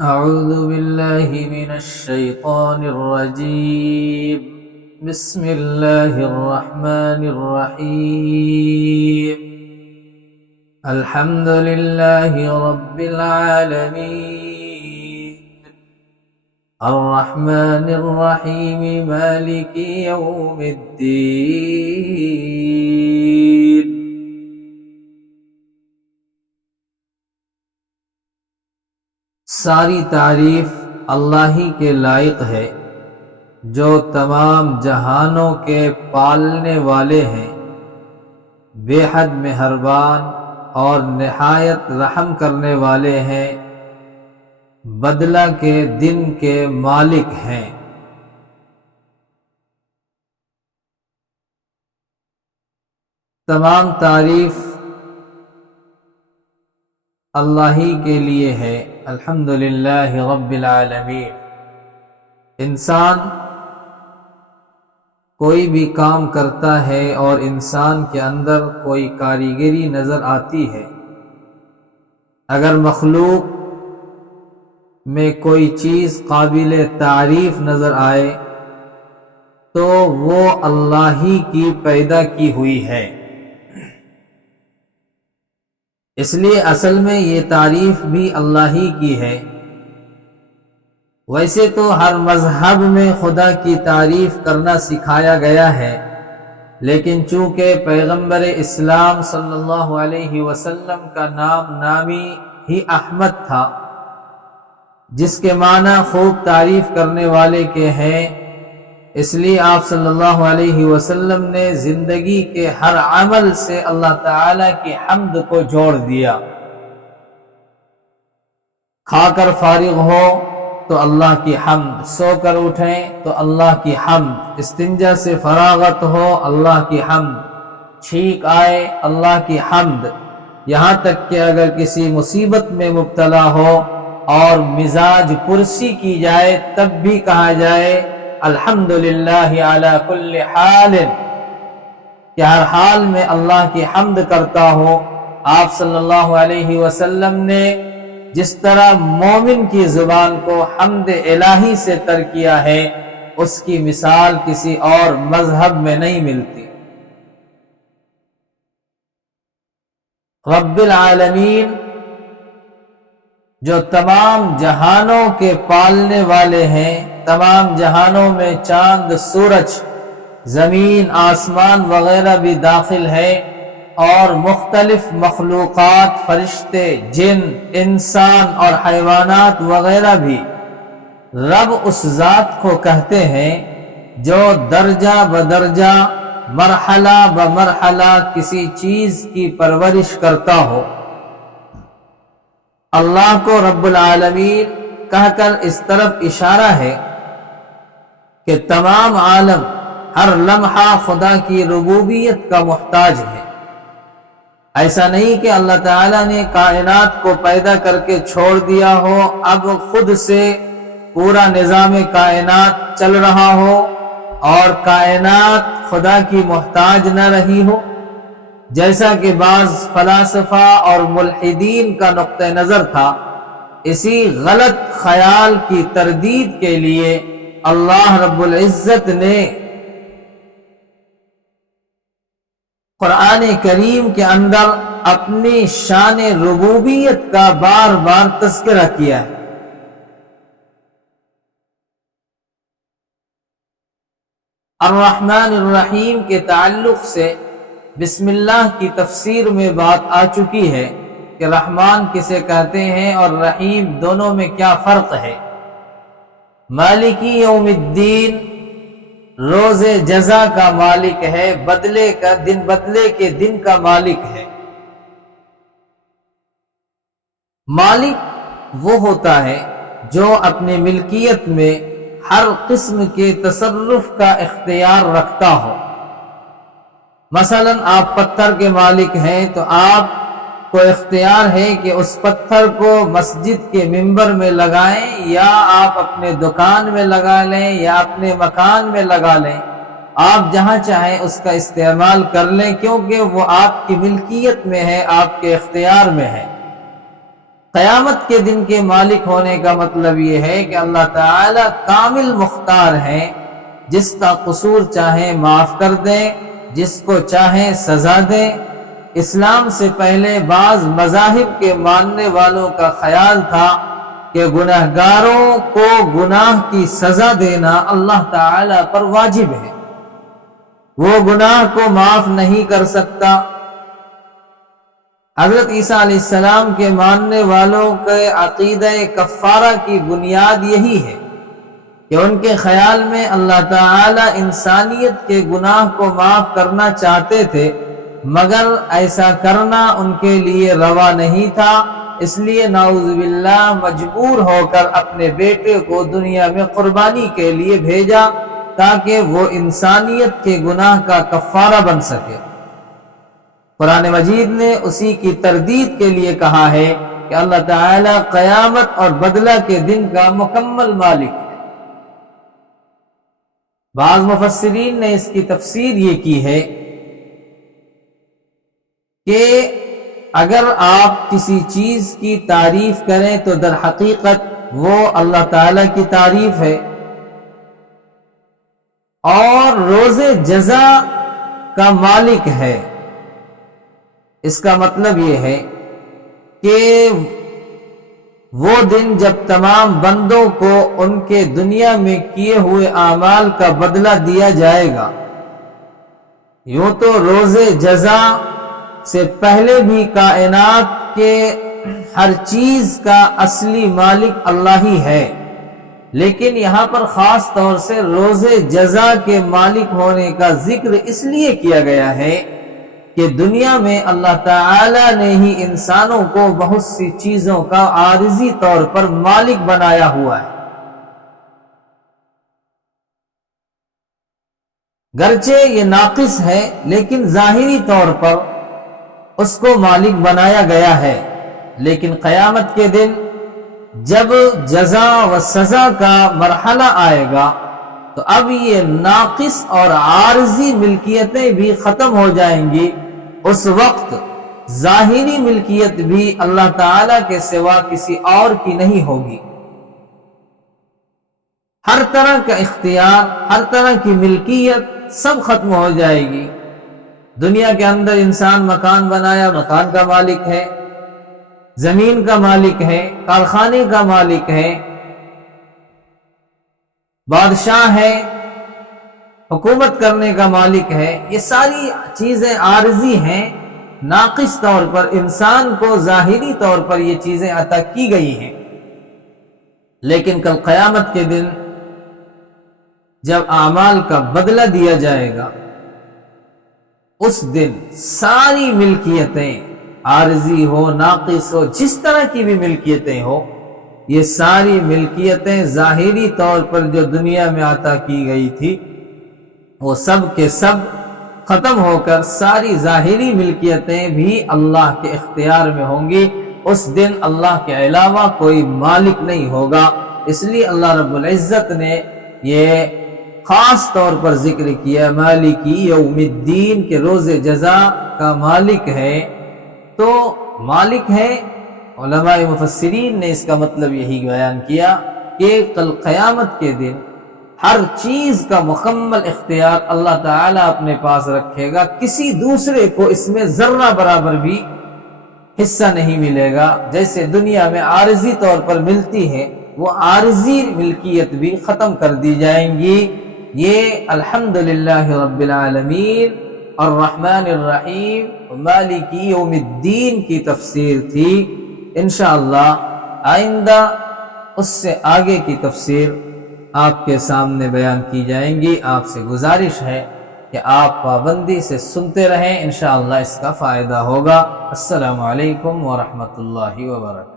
أعوذ بالله من الشيطان الرجيم. بسم الله الرحمن الرحيم. الحمد لله رب العالمين الرحمن الرحيم مالك يوم الدين. ساری تعریف اللہ ہی کے لائق ہے جو تمام جہانوں کے پالنے والے ہیں، بے حد مہربان اور نہایت رحم کرنے والے ہیں، بدلہ کے دن کے مالک ہیں۔ تمام تعریف اللہ ہی کے لیے ہے۔ الحمدللہ رب العالمین۔ انسان کوئی بھی کام کرتا ہے اور انسان کے اندر کوئی کاریگری نظر آتی ہے۔ اگر مخلوق میں کوئی چیز قابل تعریف نظر آئے تو وہ اللہ ہی کی پیدا کی ہوئی ہے۔ اس لیے اصل میں یہ تعریف بھی اللہ ہی کی ہے۔ ویسے تو ہر مذہب میں خدا کی تعریف کرنا سکھایا گیا ہے، لیکن چونکہ پیغمبر اسلام صلی اللہ علیہ وسلم کا نامی ہی احمد تھا، جس کے معنی خوب تعریف کرنے والے کے ہیں، اس لیے آپ صلی اللہ علیہ وسلم نے زندگی کے ہر عمل سے اللہ تعالی کی حمد کو جوڑ دیا۔ کھا کر فارغ ہو تو اللہ کی حمد، سو کر اٹھیں تو اللہ کی حمد، استنجا سے فراغت ہو اللہ کی حمد، چھینک آئے اللہ کی حمد، یہاں تک کہ اگر کسی مصیبت میں مبتلا ہو اور مزاج پرسی کی جائے تب بھی کہا جائے الحمدللہ علی کل حال، کہ ہر حال میں اللہ کی حمد کرتا ہو۔ آپ صلی اللہ علیہ وسلم نے جس طرح مومن کی زبان کو حمد الہی سے تر کیا ہے، اس کی مثال کسی اور مذہب میں نہیں ملتی۔ رب العالمین جو تمام جہانوں کے پالنے والے ہیں، تمام جہانوں میں چاند، سورج، زمین، آسمان وغیرہ بھی داخل ہے، اور مختلف مخلوقات، فرشتے، جن، انسان اور حیوانات وغیرہ بھی رب اس ذات کو کہتے ہیں جو درجہ بدرجہ، مرحلہ بمرحلہ کسی چیز کی پرورش کرتا ہو۔ اللہ کو رب العالمین کہہ کر اس طرف اشارہ ہے کہ تمام عالم ہر لمحہ خدا کی ربوبیت کا محتاج ہے۔ ایسا نہیں کہ اللہ تعالیٰ نے کائنات کو پیدا کر کے چھوڑ دیا ہو، اب خود سے پورا نظام کائنات چل رہا ہو اور کائنات خدا کی محتاج نہ رہی ہو، جیسا کہ بعض فلاسفہ اور ملحدین کا نقطہ نظر تھا۔ اسی غلط خیال کی تردید کے لیے اللہ رب العزت نے قرآن کریم کے اندر اپنی شان ربوبیت کا بار بار تذکرہ کیا ہے۔ الرحمن الرحیم کے تعلق سے بسم اللہ کی تفسیر میں بات آ چکی ہے کہ رحمان کسے کہتے ہیں اور رحیم، دونوں میں کیا فرق ہے۔ مالکی یوم الدین روز جزا کا مالک ہے، بدلے کے دن کا مالک ہے۔ مالک وہ ہوتا ہے جو اپنی ملکیت میں ہر قسم کے تصرف کا اختیار رکھتا ہو۔ مثلا آپ پتھر کے مالک ہیں تو آپ کو اختیار ہے کہ اس پتھر کو مسجد کے ممبر میں لگائیں، یا آپ اپنے دکان میں لگا لیں، یا اپنے مکان میں لگا لیں، آپ جہاں چاہیں اس کا استعمال کر لیں، کیونکہ وہ آپ کی ملکیت میں ہے، آپ کے اختیار میں ہے۔ قیامت کے دن کے مالک ہونے کا مطلب یہ ہے کہ اللہ تعالی کامل مختار ہیں، جس کا قصور چاہیں معاف کر دیں، جس کو چاہیں سزا دیں۔ اسلام سے پہلے بعض مذاہب کے ماننے والوں کا خیال تھا کہ گناہگاروں کو گناہ کی سزا دینا اللہ تعالی پر واجب ہے، وہ گناہ کو معاف نہیں کر سکتا۔ حضرت عیسیٰ علیہ السلام کے ماننے والوں کے عقیدہ کفارہ کی بنیاد یہی ہے کہ ان کے خیال میں اللہ تعالی انسانیت کے گناہ کو معاف کرنا چاہتے تھے، مگر ایسا کرنا ان کے لیے روا نہیں تھا، اس لیے نعوذ باللہ مجبور ہو کر اپنے بیٹے کو دنیا میں قربانی کے لیے بھیجا تاکہ وہ انسانیت کے گناہ کا کفارہ بن سکے۔ قرآن مجید نے اسی کی تردید کے لیے کہا ہے کہ اللہ تعالی قیامت اور بدلہ کے دن کا مکمل مالک ہے۔ بعض مفسرین نے اس کی تفسیر یہ کی ہے کہ اگر آپ کسی چیز کی تعریف کریں تو در حقیقت وہ اللہ تعالی کی تعریف ہے، اور روز جزا کا مالک ہے۔ اس کا مطلب یہ ہے کہ وہ دن جب تمام بندوں کو ان کے دنیا میں کیے ہوئے اعمال کا بدلہ دیا جائے گا۔ یوں تو روز جزا سے پہلے بھی کائنات کے ہر چیز کا اصلی مالک اللہ ہی ہے، لیکن یہاں پر خاص طور سے روز جزا کے مالک ہونے کا ذکر اس لیے کیا گیا ہے کہ دنیا میں اللہ تعالی نے ہی انسانوں کو بہت سی چیزوں کا عارضی طور پر مالک بنایا ہوا ہے۔ گرچہ یہ ناقص ہے لیکن ظاہری طور پر اس کو مالک بنایا گیا ہے، لیکن قیامت کے دن جب جزا و سزا کا مرحلہ آئے گا تو اب یہ ناقص اور عارضی ملکیتیں بھی ختم ہو جائیں گی۔ اس وقت ظاہری ملکیت بھی اللہ تعالی کے سوا کسی اور کی نہیں ہوگی۔ ہر طرح کا اختیار، ہر طرح کی ملکیت سب ختم ہو جائے گی۔ دنیا کے اندر انسان مکان بنایا، مکان کا مالک ہے، زمین کا مالک ہے، کارخانے کا مالک ہے، بادشاہ ہے، حکومت کرنے کا مالک ہے۔ یہ ساری چیزیں عارضی ہیں، ناقص طور پر انسان کو ظاہری طور پر یہ چیزیں عطا کی گئی ہیں، لیکن کل قیامت کے دن جب اعمال کا بدلہ دیا جائے گا، اس دن ساری ملکیتیں عارضی ہو، ناقص ہو، جس طرح کی بھی ملکیتیں ہو، یہ ساری ملکیتیں ظاہری طور پر جو دنیا میں عطا کی گئی تھی وہ سب کے سب ختم ہو کر ساری ظاہری ملکیتیں بھی اللہ کے اختیار میں ہوں گی۔ اس دن اللہ کے علاوہ کوئی مالک نہیں ہوگا۔ اس لیے اللہ رب العزت نے یہ خاص طور پر ذکر کیا مالکی یوم الدین کے روز جزا کا مالک ہے۔ تو مالک ہے، علماء مفسرین نے اس کا مطلب یہی بیان کیا کہ کل قیامت کے دن ہر چیز کا مکمل اختیار اللہ تعالیٰ اپنے پاس رکھے گا، کسی دوسرے کو اس میں ذرہ برابر بھی حصہ نہیں ملے گا۔ جیسے دنیا میں عارضی طور پر ملتی ہے، وہ عارضی ملکیت بھی ختم کر دی جائیں گی۔ یہ الحمدللہ رب العالمین الرحمن الرحیم مالکی یوم الدین کی تفسیر تھی۔ انشاءاللہ آئندہ اس سے آگے کی تفسیر آپ کے سامنے بیان کی جائیں گی۔ آپ سے گزارش ہے کہ آپ پابندی سے سنتے رہیں، انشاءاللہ اس کا فائدہ ہوگا۔ السلام علیکم ورحمۃ اللہ وبرکاتہ۔